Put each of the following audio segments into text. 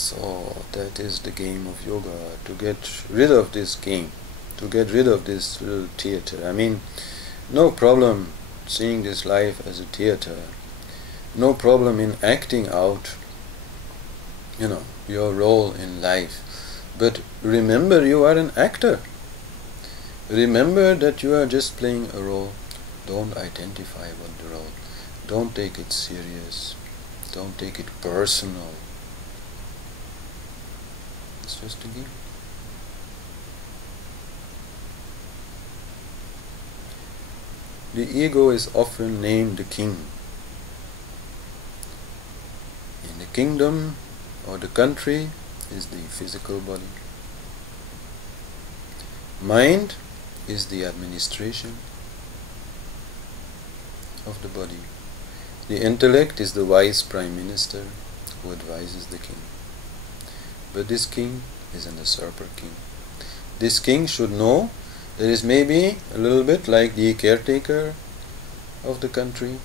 So that is the game of yoga, to get rid of this game, to get rid of this little theater. I mean, no problem seeing this life as a theater, no problem in acting out, your role in life. But remember, you are an actor. Remember that you are just playing a role. Don't identify with the role. Don't take it serious. Don't take it personal. It's just a game. The ego is often named the king. In the kingdom or the country is the physical body. Mind is the administration of the body. The intellect is the wise prime minister who advises the king. But this king is an usurper king. This king should know there is maybe a little bit like the caretaker of the country.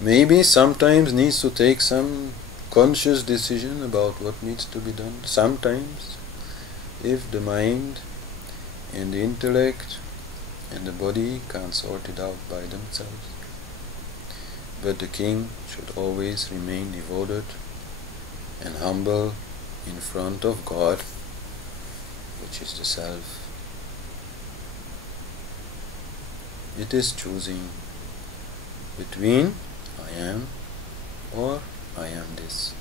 Maybe sometimes needs to take some conscious decision about what needs to be done. Sometimes, if the mind and the intellect and the body can't sort it out by themselves. But the king should always remain devoted and humble in front of God, which is the self. It is choosing between I am or I am this.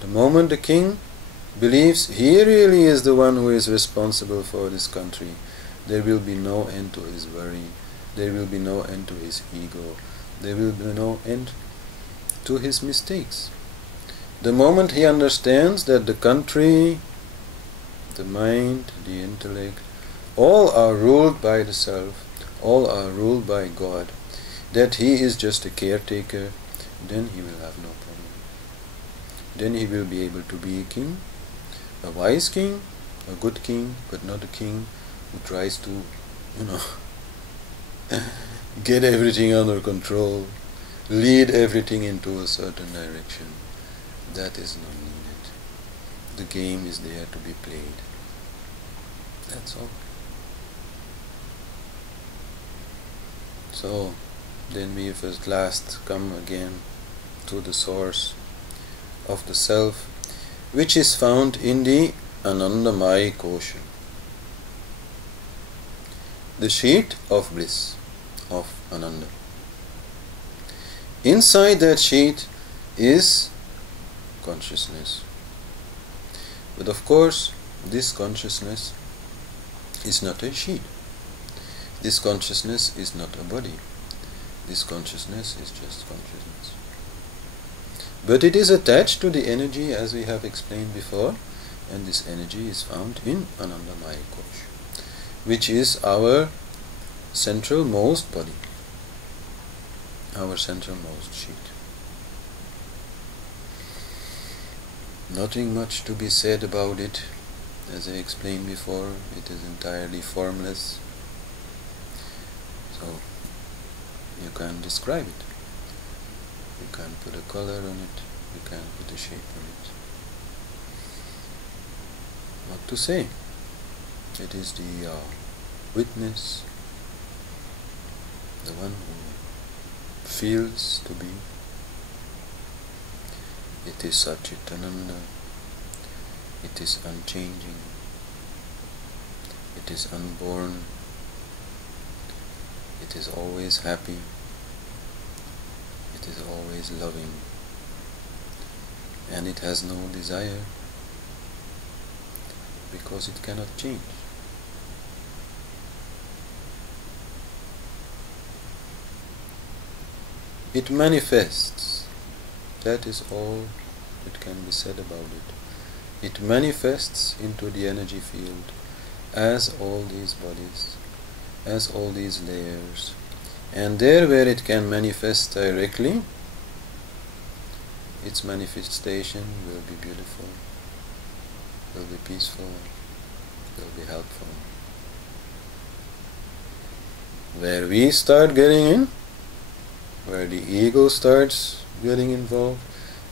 The moment the king believes he really is the one who is responsible for this country, there will be no end to his worry, there will be no end to his ego, there will be no end to his mistakes. The moment he understands that the country, the mind, the intellect, all are ruled by the self, all are ruled by God, that he is just a caretaker, then he will have no problem. Then he will be able to be a king, a wise king, a good king, but not a king who tries to, get everything under control, lead everything into a certain direction. That is not needed. The game is there to be played. That's all. So, then we have at last come again to the source of the self, which is found in the Anandamayi Kosha, the sheet of bliss, of Ananda. Inside that sheet is consciousness. But of course, this consciousness is not a sheet. This consciousness is not a body. This consciousness is just consciousness. But it is attached to the energy, as we have explained before, and this energy is found in Anandamayi Kosha, which is our centralmost body, our centralmost sheet. Nothing much to be said about it. As I explained before, it is entirely formless. So, you can't describe it. You can't put a color on it. You can't put a shape on it. What to say? It is the witness, the one who feels to be. It is Satchitananda. It is unchanging. It is unborn. It is always happy. It is always loving. And it has no desire, because it cannot change. It manifests. That is all that can be said about it. It manifests into the energy field as all these bodies, as all these layers. And there where it can manifest directly, its manifestation will be beautiful, will be peaceful, will be helpful. Where we start getting in, where the ego starts getting involved,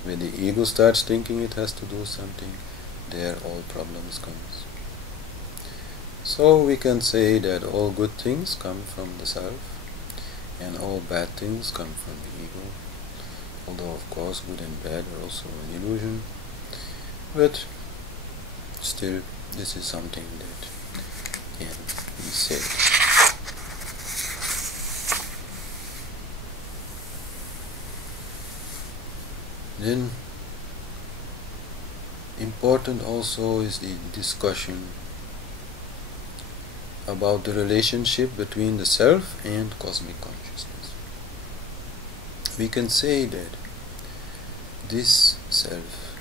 When the ego starts thinking it has to do something, there all problems comes. So we can say that all good things come from the self and all bad things come from the ego. Although of course good and bad are also an illusion, but still this is something that can be said. Then important also is the discussion about the relationship between the self and cosmic consciousness. We can say that this self,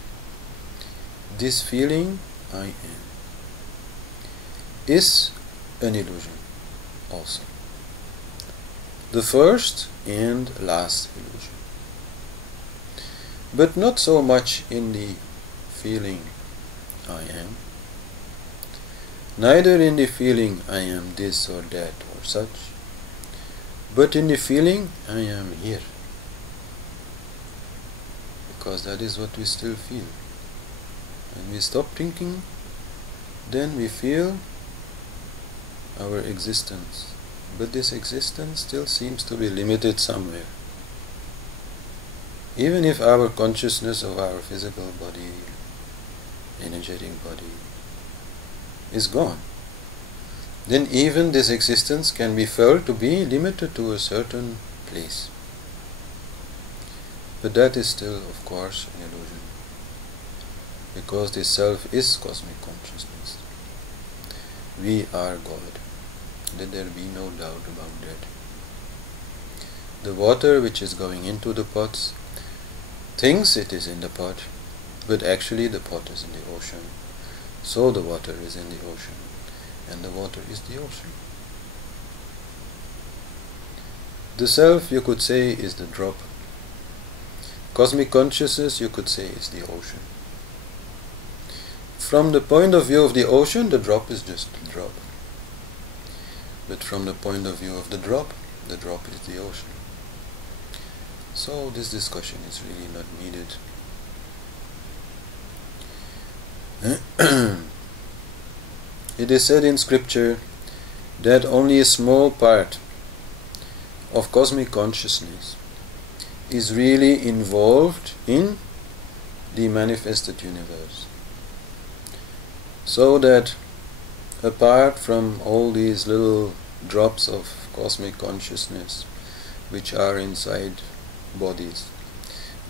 this feeling I am, is an illusion also. The first and last illusion. But not so much in the feeling I am, neither in the feeling I am this or that or such, but in the feeling I am here. Because that is what we still feel. When we stop thinking, then we feel our existence. But this existence still seems to be limited somewhere. Even if our consciousness of our physical body, energetic body, is gone, then even this existence can be felt to be limited to a certain place. But that is still, of course, an illusion, because the self is cosmic consciousness. We are God. Let there be no doubt about that. The water which is going into the pots thinks it is in the pot, but actually the pot is in the ocean. So the water is in the ocean, and the water is the ocean. The self, you could say, is the drop. Cosmic consciousness, you could say, is the ocean. From the point of view of the ocean, the drop is just a drop. But from the point of view of the drop is the ocean. So this discussion is really not needed. It is said in scripture that only a small part of cosmic consciousness is really involved in the manifested universe. So that apart from all these little drops of cosmic consciousness which are inside bodies,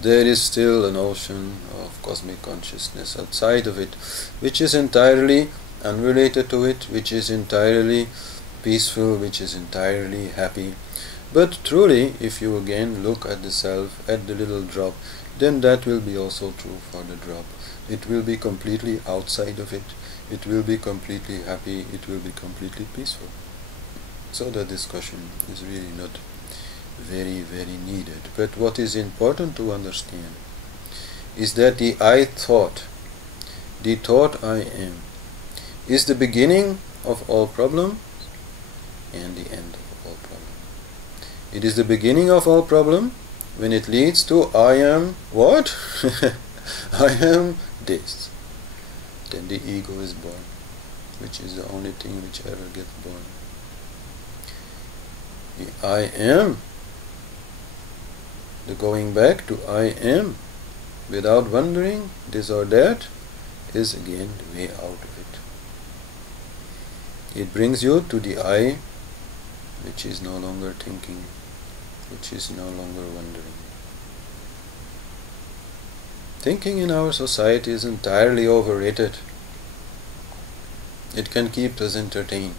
there is still an ocean of cosmic consciousness outside of it, which is entirely unrelated to it, which is entirely peaceful, which is entirely happy. But truly, if you again look at the self, at the little drop, then that will be also true for the drop. It will be completely outside of it. It will be completely happy. It will be completely peaceful. So the discussion is really not very, very needed. But what is important to understand is that the I thought, the thought I am, is the beginning of all problems and the end of all problems. It is the beginning of all problem when it leads to I am what? I am this. Then the ego is born, which is the only thing which ever gets born. The I am, the going back to I am without wondering this or that, is again the way out of it. It brings you to the I which is no longer thinking, which is no longer wondering. Thinking in our society is entirely overrated. It can keep us entertained.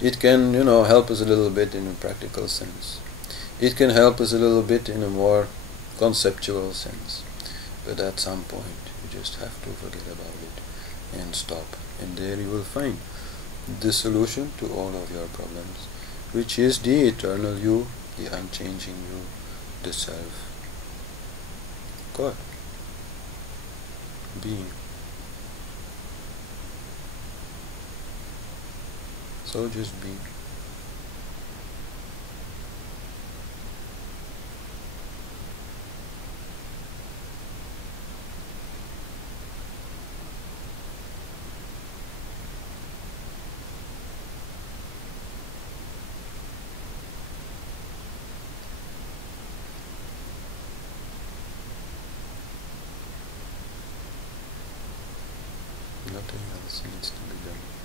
It can, help us a little bit in a practical sense. It can help us a little bit in a more conceptual sense. But at some point, you just have to forget about it and stop. And there you will find the solution to all of your problems, which is the eternal you, the unchanging you, the self, God, being. So just be. Nothing else needs to be done.